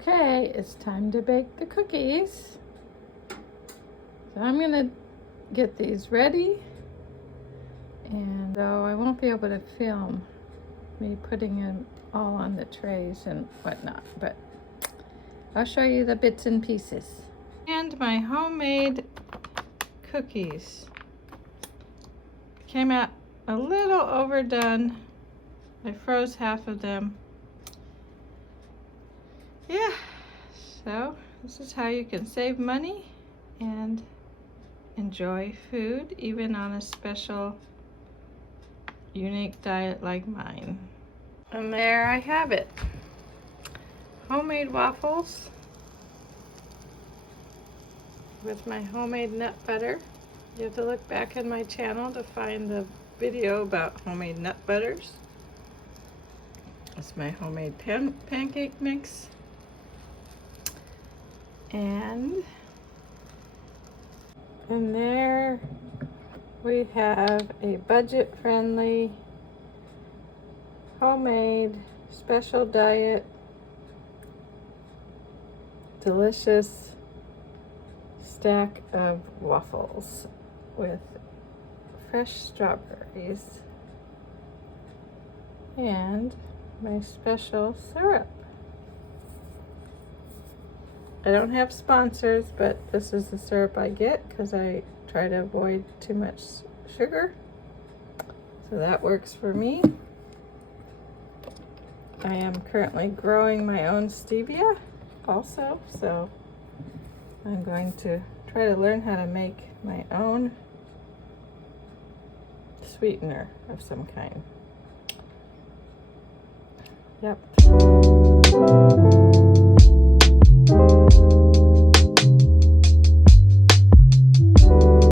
Okay, it's time to bake the cookies. So I'm gonna get these ready, and though I won't be able to film me putting them all on the trays and whatnot, but I'll show you the bits and pieces. And my homemade cookies came out a little overdone. I froze half of them. Yeah, so this is how you can save money and enjoy food even on a special unique diet like mine. And there I have it. Homemade waffles with my homemade nut butter. You have to look back in my channel to find the video about homemade nut butters. That's my homemade pancake mix. And there we have a budget-friendly, homemade, special diet, delicious stack of waffles with fresh strawberries and my special syrup. I don't have sponsors, but this is the syrup I get because I try to avoid too much sugar. So that works for me. I am currently growing my own stevia also, so I'm going to try to learn how to make my own sweetener of some kind. Yep.